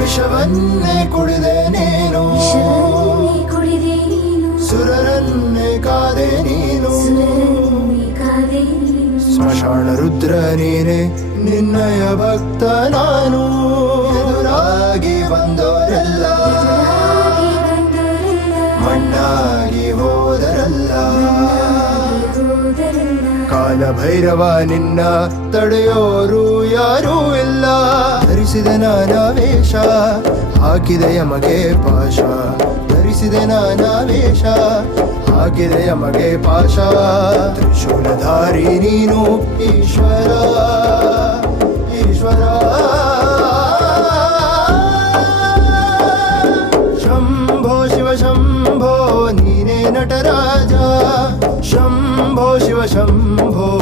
ವಿಷವನ್ನೇ ಕುಡಿದೆ ನೀನು ಸುರರನ್ನೇ ಕಾದೆ ನೀನು ಸ್ಮಶಾನ ರುದ್ರ ನೀನೆ ನಿನ್ನಯ ಭಕ್ತ ನಾನು. ಎದುರಾಗಿ ಬಂದವರೆಲ್ಲ ಮಣ್ಣಾಗಿ ಹೋದರಲ್ಲ. ಹೋದರೆಲ್ಲ. ಕಾಲ ಭೈರವ ನಿನ್ನ ತಡೆಯೋರು ಯಾರೂ ಇಲ್ಲ. ಧರಿಸಿದೆ ನಾನಾ ವೇಷ, ಹಾಕಿದೆ ಯಮಗೆ ಪಾಶ ಧರಿಸಿದೆ ನಾನಾ ವೇಷ, ಹಾಕಿದೆ ಯಮಗೆ ಪಾಶ ತ್ರಿಶೂಲಧಾರಿ ನೀನು ಈಶ್ವರ ಈಶ್ವರ. ಶಂಭೋ ಶಿವ, ಶಂಭೋ, ನೀನೇ ನಟರಾಜ. ಶಂಭೋ ಶಿವ, ಶಂಭೋ.